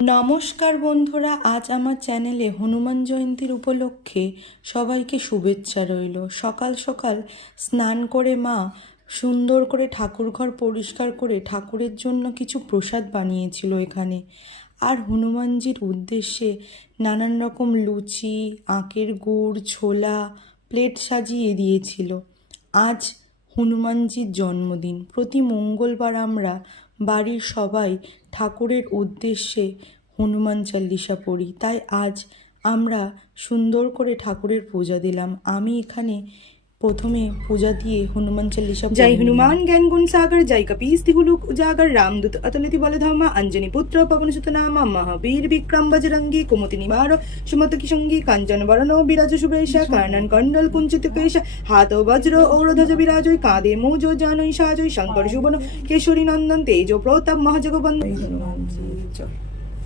নমস্কার বন্ধুরা, আজ আমার চ্যানেলে হনুমান জয়ন্তীর উপলক্ষে সবাইকে শুভেচ্ছা রইল। সকাল সকাল স্নান করে মা সুন্দর করে ঠাকুরঘর পরিষ্কার করে ঠাকুরের জন্য কিছু প্রসাদ বানিয়েছিল এখানে। আর হনুমানজির উদ্দেশ্যে নানান রকম লুচি, আখের গুড়, ছোলা প্লেট সাজিয়ে দিয়েছিল। আজ হনুমানজির জন্মদিন। প্রতি মঙ্গলবার আমরা বাড়ির সবাই ঠাকুরের উদ্দেশ্যে হনুমান চালিসা পড়ি। তাই আজ আমরা সুন্দর করে ঠাকুরের পূজা দিলাম। আমি এখানে প্রথমে পূজা দিয়ে হনুমান চালিসা জয় হনুমান জ্ঞান গুণ সাগর, জয় কপীস তিহুলুক উজাগর, রামদূত অতুলিতি বলধামা, অঞ্জনী পুত্র পবনসুত নামা, মহাবীর বিক্রম বজরঙ্গী, কুমতি নিবার সুমত কিশঙ্গী, কাঞ্চন বরণ বিরাজ শুভেশা, কানন কণ্ডল কুঞ্চিত কেশ, হাত বজ্র ঔরধ্বজ বিরাজয়, কাঁধে মৌজ জানৈ সাজয়, শঙ্কর সুবন কেশরী নন্দন, তেজ প্রতাপ মহাজগবন্দ। হনুমান